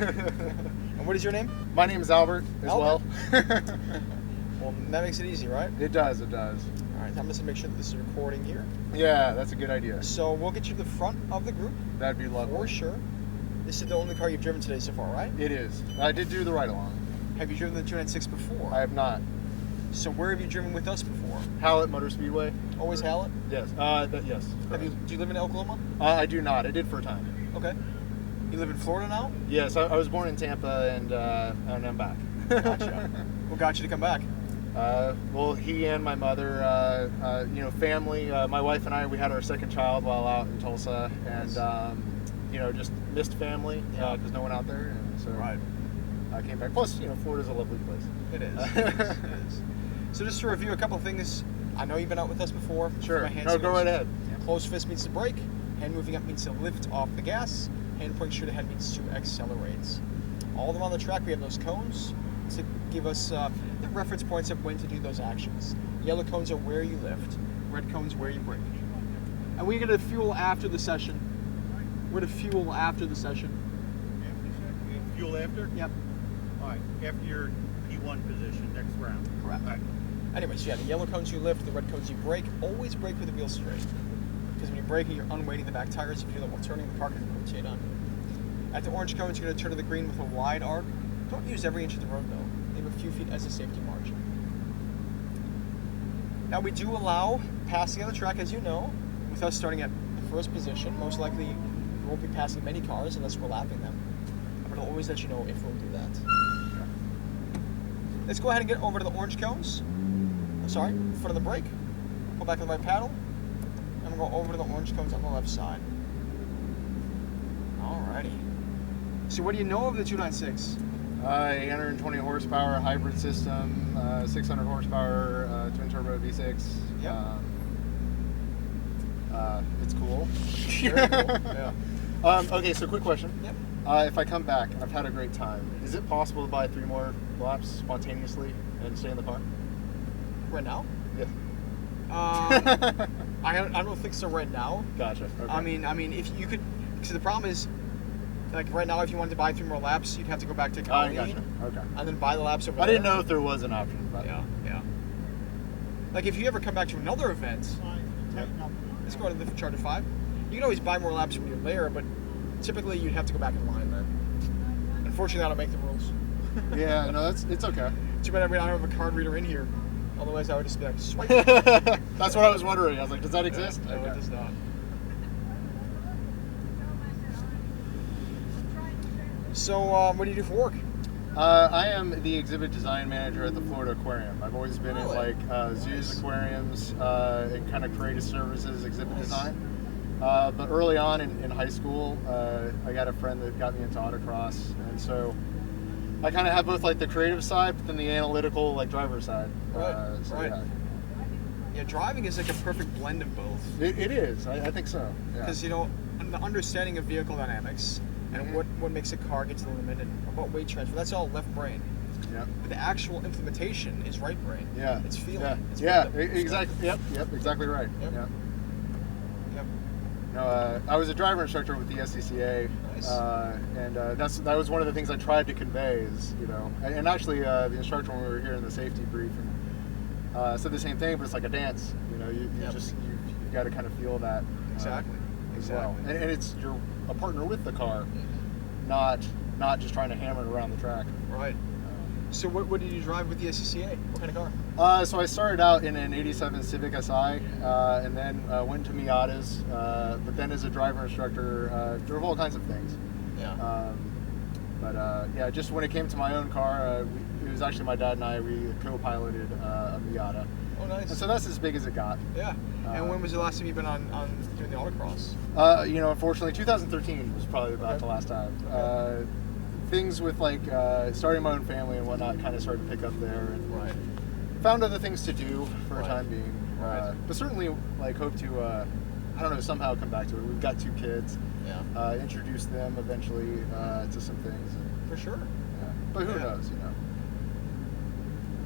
And what is your name? My name is Albert as Albert. well. Well, that makes it easy, right? It does, it does. All right, I'm just gonna make sure that this is recording here. Yeah, that's a good idea. So we'll get you to the front of the group. That'd be lovely. For sure. This is the only car you've driven today so far, right? It is. I did do the ride-along. Have you driven the 296 before? I have not. So where have you driven with us before? Hallett Motor Speedway. Always Hallett? Yes. Yes. Do you live in Oklahoma? I do not. I did for a time. Okay. You live in Florida now? Yes, I was born in Tampa, and I'm back. Gotcha. What got you to come back? Well, he and my mother, family. My wife and I, we had our second child while out in Tulsa, and just missed family because no one out there, and so I came back. Plus, Florida's a lovely place. It is. It is. So just to review a couple of things, I know you've been out with us before. Sure. No, go right ahead. Closed fist means to brake. Hand moving up means to lift off the gas. Hand pointing straight ahead means to accelerate. All around the track, we have those cones to give us the reference points of when to do those actions. Yellow cones are where you lift. Red cones where you brake. And we're going to fuel after the session. We're going to fuel after the session. Fuel after? Yep. All right. After your P1 position, next round. Correct. All right. Anyways, yeah, the yellow cones you lift, the red cones you brake. Always brake with the wheel straight. Because when you're braking, you're unweighting the back tires. You feel that while turning, the car can rotate on. At the orange cones, you're going to turn to the green with a wide arc. Don't use every inch of the road, though. Leave a few feet as a safety margin. Now, we do allow passing on the track, as you know, with us starting at the first position. Most likely, we won't be passing many cars unless we're lapping them. But I'll always let you know if we'll do that. Let's go ahead and get over to the orange cones. Sorry, foot on the brake. Go back to the right paddle. And we'll go over to the orange cones on the left side. Alrighty. So what do you know of the 296? 820 horsepower hybrid system, 600 horsepower twin turbo V6. Yep. It's cool. Very cool. Yeah. Okay, so quick question. Yep. If I come back and I've had a great time, is it possible to buy 3 more laps spontaneously and stay in the car? Right now? Yes. I don't think so right now. Gotcha. Okay. I mean, if you could, so the problem is, like right now, if you wanted to buy 3 more laps, you'd have to go back to Colleen. Gotcha. Okay. And then buy the laps over I there. didn't know if there was an option. But Yeah. Like if you ever come back to another event, let's go to the Charter 5. You can always buy more laps when you're there, but typically you'd have to go back in line then. Unfortunately, I don't make the rules. Yeah, no, it's okay. Too bad I don't have a card reader in here. Otherwise, I would just be like, swipe. That's what I was wondering. I was like, does that exist? No, it does not. So, what do you do for work? I am the exhibit design manager at the Florida Aquarium. I've always been in Really? zoos, aquariums, and kind of creative services, exhibit design. But early on in high school, I got a friend that got me into autocross, and so I kind of have both like the creative side, but then the analytical, like driver side. Right. Right. Yeah, driving is like a perfect blend of both. It is. I think so. Because the understanding of vehicle dynamics and what makes a car get to the limit and about weight transfer, that's all left brain. Yeah. But the actual implementation is right brain. Yeah. It's feeling. Yeah. It's Exactly. Yep. Exactly right. Yep. Yeah. Yep. No, I was a driver instructor with the SCCA, Nice. and that was one of the things I tried to convey is, and actually the instructor when we were here in the safety briefing said the same thing, but it's like a dance. You Yep. you've got to kind of feel that Exactly. as well, and it's you're a partner with the car, not just trying to hammer it around the track. Right. So what did you drive with the SCCA? What kind of car? So I started out in an 87 Civic SI, and then went to Miatas, but then as a driver instructor, drove all kinds of things. Yeah. But just when it came to my own car, it was actually my dad and I, we co-piloted a Miata. Oh, nice. And so that's as big as it got. Yeah. And when was the last time you've been on doing the autocross? Unfortunately, 2013 was probably about the last time. Things with like starting my own family and whatnot kind of started to pick up there, and Right. found other things to do for a Right. time being. Right. But certainly, like, hope to, somehow come back to it. We've got 2 kids. Yeah. Introduce them eventually to some things. For sure. Yeah. But who Yeah. knows,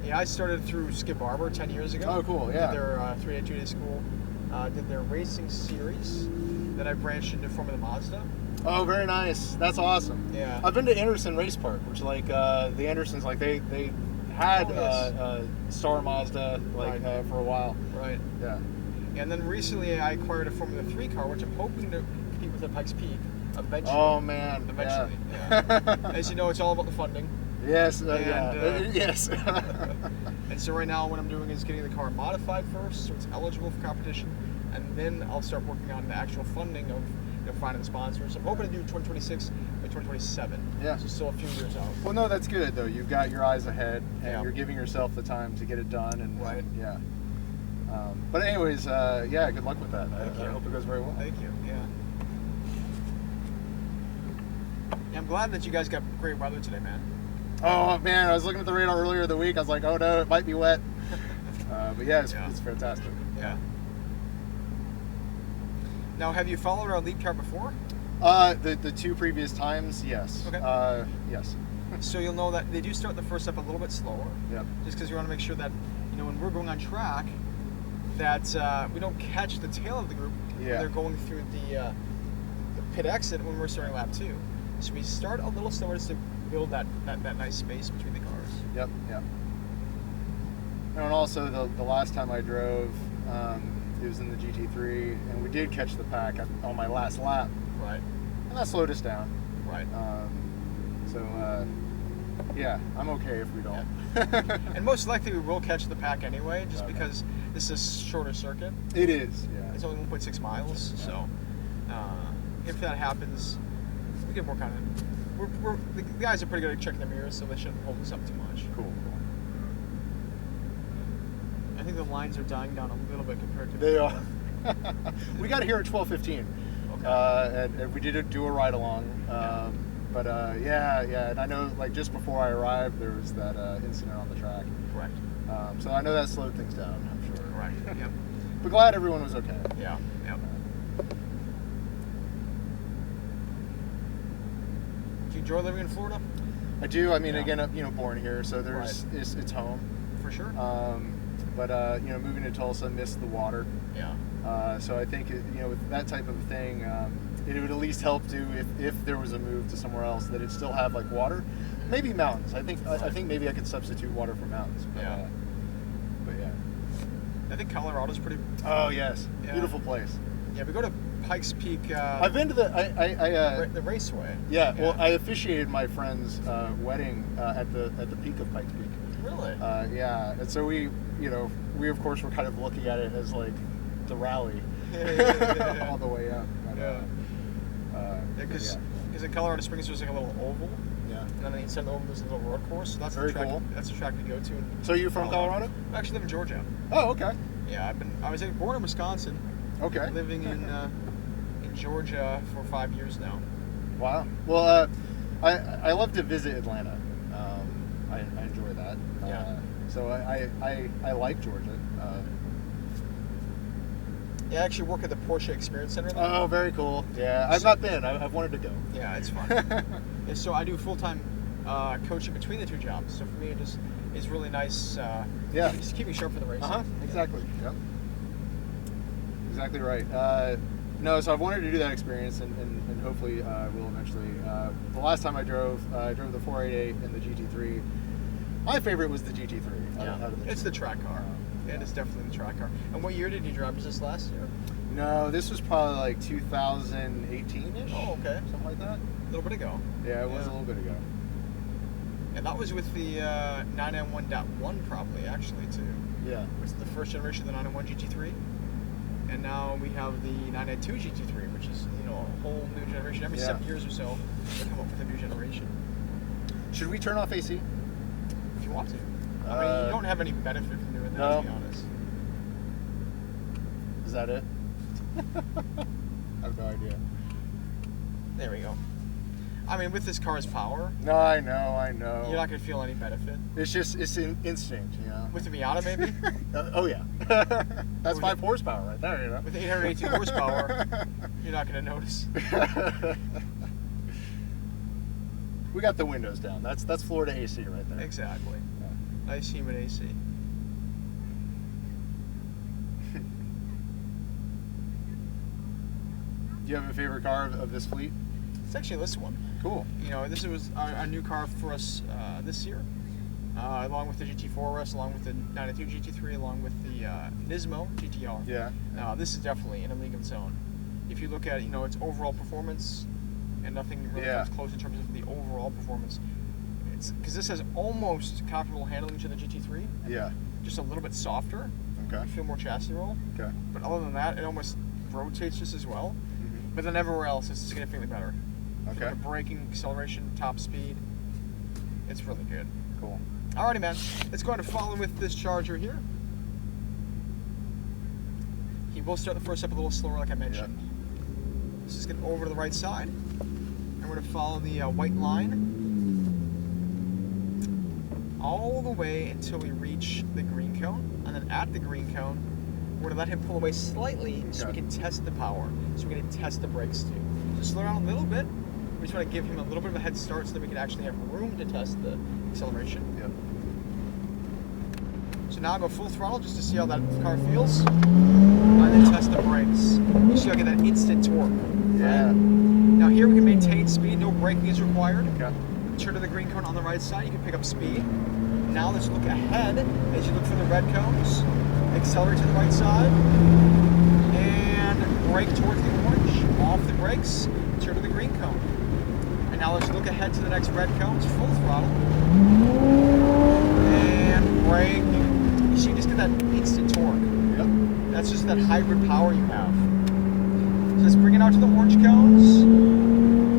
Yeah, I started through Skip Barber 10 years ago. Oh, cool, yeah. Did their 3-day, 2-day school. Did their racing series. Then I branched into Formula Mazda. Oh, very nice. That's awesome. Yeah. I've been to Anderson Race Park, which like the Andersons, like they had Oh, yes. Star Mazda like Right. for a while. Right. Yeah. And then recently I acquired a Formula 3 car, which I'm hoping to compete with at Pikes Peak eventually. Oh man. Eventually. Yeah. Yeah. As you know, it's all about the funding. Yes. And, yes. And so right now what I'm doing is getting the car modified first, so it's eligible for competition, and then I'll start working on the actual funding of finding sponsors. I'm hoping to do 2026 or 2027. Yeah. So still a few years out. Well, no, that's good though. You've got your eyes ahead, and Yeah. you're giving yourself the time to get it done. And Right. yeah. But anyways, yeah. Good luck with that. Thank I you. hope it goes very well. Thank you. Yeah. Yeah, I'm glad that you guys got great weather today, man. Oh man, I was looking at the radar earlier in the week. I was like, oh no, it might be wet. But yeah, Yeah. it's fantastic. Yeah. Now, have you followed our lead car before? The two previous times, yes. Okay. Yes. So you'll know that they do start the first step a little bit slower. Yep. Just because we want to make sure that, when we're going on track, that we don't catch the tail of the group when Yeah. they're going through the pit exit when we're starting lap 2. So we start a little slower just to build that nice space between the cars. Yep. Yep. And also the last time I drove, it was in the GT3, and we did catch the pack on my last lap, Right. and that slowed us down. Right. So yeah, I'm okay if we don't. And most likely we will catch the pack anyway, just Okay. because this is a shorter circuit. It is. Yeah. It's only 1.6 miles, Yeah. so if that happens, we can work on it. The guys are pretty good at checking the mirrors, so they shouldn't hold us up too much. Cool. I think the lines are dying down a little bit compared to They before. are. We got here at 12:15, Okay. and we did do a ride along. But yeah, and I know like just before I arrived, there was that incident on the track. Correct. So I know that slowed things down. I'm sure. Correct. Yep. But glad everyone was okay. Yeah. Yep. Do you enjoy living in Florida? I do. I mean, Yeah. again, born here, so there's it's home. For sure. But moving to Tulsa, missed the water. Yeah. So I think with that type of thing, it would at least help to if there was a move to somewhere else that it still have like water, maybe mountains. I think maybe I could substitute water for mountains. But, Yeah. But yeah. I think Colorado's pretty. Oh yes, Yeah. beautiful place. Yeah, we go to Pikes Peak. I've been to The raceway. yeah. Well, I officiated my friend's wedding at the peak of Pikes Peak. Really? Yeah, and so we of course were kind of looking at it as like the rally Yeah. all the way up. But, Yeah. Because in Colorado Springs there's like a little oval, yeah. and then inside the oval there's a little road course. So that's Very the track. cool. That's the track to go to. So you from Colorado? I actually live in Georgia. Oh, okay. Yeah, I was born in Wisconsin, Okay. living in Georgia for 5 years now. Wow. Well, I love to visit Atlanta. I enjoy that. Yeah. So I like Georgia. Yeah, I actually work at the Porsche Experience Center there. Oh, very cool. Yeah, I've not been. I've wanted to go. Yeah, it's fun. And so I do full-time coaching between the two jobs. So for me, it's really nice. Yeah. Just keep me sharp for the race. Exactly. Yep. Exactly right. No, so I've wanted to do that experience, and hopefully will eventually. The last time I drove the 488 and the GT3. My favorite was the GT3. Yeah. Out of the It's two. the track car. Yeah. It is definitely the track car. And what year did you drive? Was this last year? No, this was probably like 2018-ish. Oh, okay. Something like that. A little bit ago. Yeah, it was a little bit ago. And that was with the 991.1 probably, actually, too. Yeah. It's the first generation of the 991 GT3. And now we have the 992 GT3, which is, a whole new generation. Every 7 years or so, they come up with a new generation. Should we turn off AC? If you want to. I mean, you don't have any benefit from doing that, no. to be honest. Is that it? I have no idea. There we go. I mean, with this car's power, No, I know. you're not going to feel any benefit. It's instinct, With the Miata, maybe? Oh yeah. That's With 5 horsepower right there, With 818 horsepower, you're not going to notice. We got the windows down. That's Florida AC right there. Exactly. Yeah. Nice humid AC. Do you have a favorite car of this fleet? It's actually this one. Cool. You know, this was a new car for us this year, along with the GT4 RS, along with the 92 GT3, along with the Nismo GTR. Yeah. This is definitely in a league of its own. If you look at its overall performance, and nothing really comes close in terms of the overall performance. It's because this has almost comparable handling to the GT3. Yeah. Just a little bit softer. Okay. You feel more chassis roll. Okay. But other than that, it almost rotates just as well. But then everywhere else, it's significantly better. Okay. The braking, acceleration, top speed, it's really good. Cool. Alrighty, man. Let's go ahead and follow with this Charger here. He will start the first step a little slower, like I mentioned. Let's just get over to the right side, and we're going to follow the white line all the way until we reach the green cone, and then at the green cone, we're going to let him pull away slightly so we can test the power, so we can test the brakes too. So slow down a little bit. We just want to give him a little bit of a head start so that we can actually have room to test the acceleration. Yep. So now I'll go full throttle just to see how that car feels, and then test the brakes. You see I get that instant torque. Yeah. Right? Now here we can maintain speed, no braking is required. Okay. Turn to the green cone on the right side, you can pick up speed. Now let's look ahead as you look for the red cones. Accelerate to the right side, and brake towards the orange. Off the brakes, turn to the green cone. And now let's look ahead to the next red cones, full throttle. And brake. You see, you just get that instant torque. Yep. That's just that hybrid power you have. So let's bring it out to the orange cones.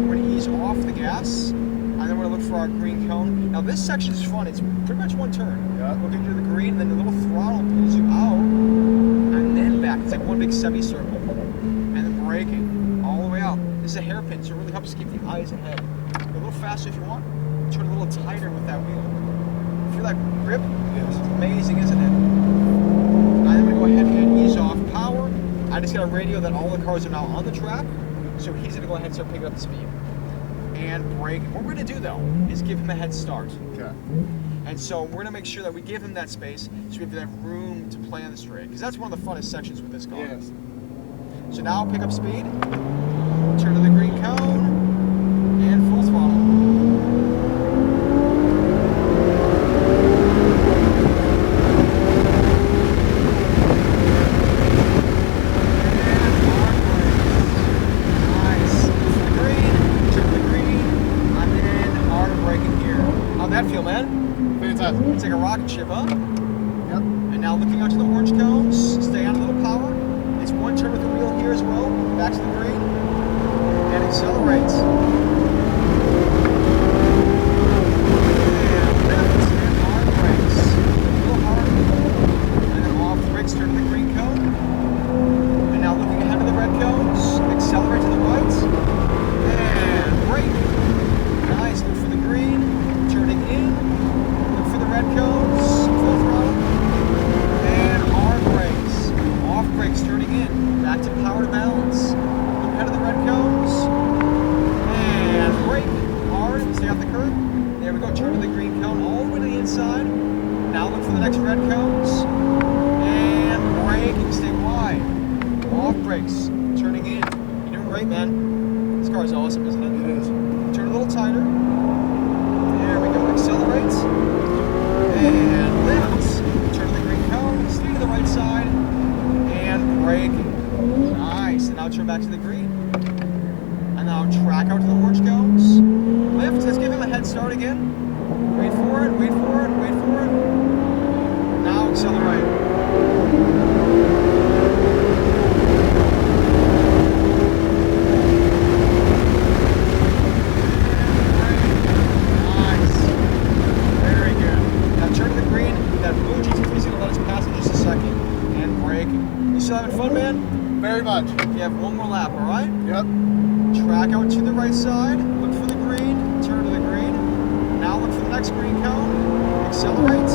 We're going to ease off the gas, and then we're going to look for our green cone. Now this section is fun. It's pretty much one turn. Yep. We're going to do the green, then the little throttle pulls you out, and then back. It's like one big semicircle. And then braking all the way out. This is a hairpin, so it really helps keep the eyes ahead. Go a little faster if you want. Turn a little tighter with that wheel. Feel that grip? Yes. It's amazing, isn't it? I'm going to go ahead and ease off power. I just got a radio that all the cars are now on the track, so he's going to go ahead and start picking up the speed. And brake. What we're going to do, though, is give him a head start. Okay. And so we're going to make sure that we give him that space so we have room to play on the straight. Because that's one of the funnest sections with this car. Yes. So now pick up speed, turn to the green cone, and full throttle. That feel, man? Fantastic. It's like a rocket ship, huh? Yep. And now looking out to the orange cones, stay on a little power. It's one turn with the wheel here as well. Back to the green. And accelerates. And lifts and hard brakes. A little harder. And then off the brakes, turn to the green cone. And now looking ahead to the red cones, accelerate to the right. And brake. Nice, look for the green. Turning in, look for the red cones, full throttle, and hard brakes. Off brakes, turning in, back to power to balance. Look ahead of the red cones, and brake, hard, stay off the curb. There we go, turn to the green cone, all the way to the inside. Now look for the next red cones, and brake, and stay wide. Off brakes, turning in. You're doing great, man. This car is awesome, isn't it? It is. Turn a little tighter. There we go, accelerate, and lift, turn to the green cone, stay to the right side, and brake. Nice, and now turn back to the green. And now track out to the orange cones, lift, let's give him a head start again. Wait for it, wait for it, wait for it. Now accelerate. Having fun, man? Very much. You have one more lap, all right? Yep. Track out to the right side, look for the green, turn to the green. Now look for the next green cone, accelerate.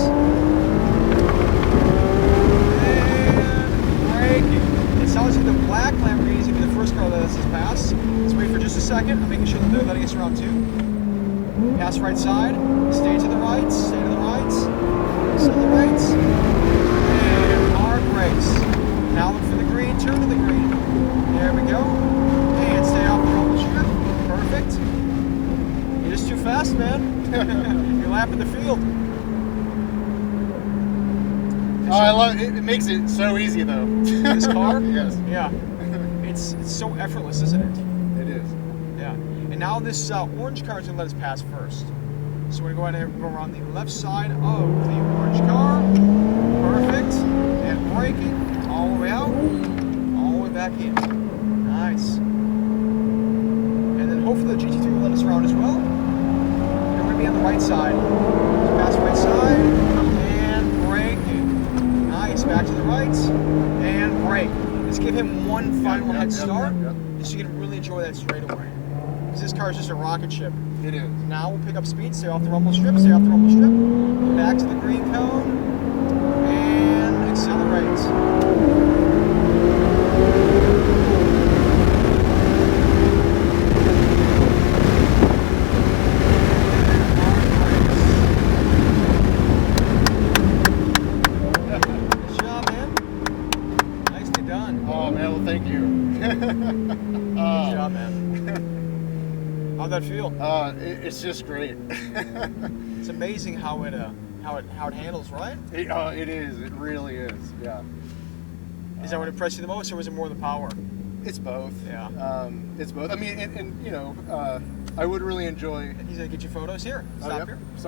And braking. It sounds like the black Lamborghini is going to be the first car that lets us pass. Let's wait for just a second. I'm making sure that they're letting us around too. Pass right side, stay to the right, stay to the right, accelerate. And hard brakes. Now look for the green, turn to the green. There we go. And stay off the rumble strip. Perfect. fast, man. You're lapping the field. I love it. It makes it so easy though. This car? Yes. Yeah. It's so effortless, isn't it? It is. Yeah. And now this orange car is going to let us pass first. So we're going to go ahead and go around the left side of the orange car. Perfect. And braking all the way out, all the way back in. Nice. And then hopefully the GT3 will let us around as well. And we're going to be on the right side. So pass the right side and braking. Nice. Back to the right and brake. Let's give him one final head start so you can really enjoy that straightaway. Because this car is just a rocket ship. It is. Now we'll pick up speed, stay off the rumble strip, stay off the rumble strip, back to the green cone, and accelerate. Good job, man. Nicely done. Oh man, well thank you. Good job, man. How'd that feel? It's just great. It's amazing how it handles, right? It is. It really is. Yeah. Is that what impressed you the most, or was it more the power? It's both. Yeah. It's both. I mean, and you know, I would really enjoy. He's gonna get you photos here. Oh, Stop yep. here. Sorry.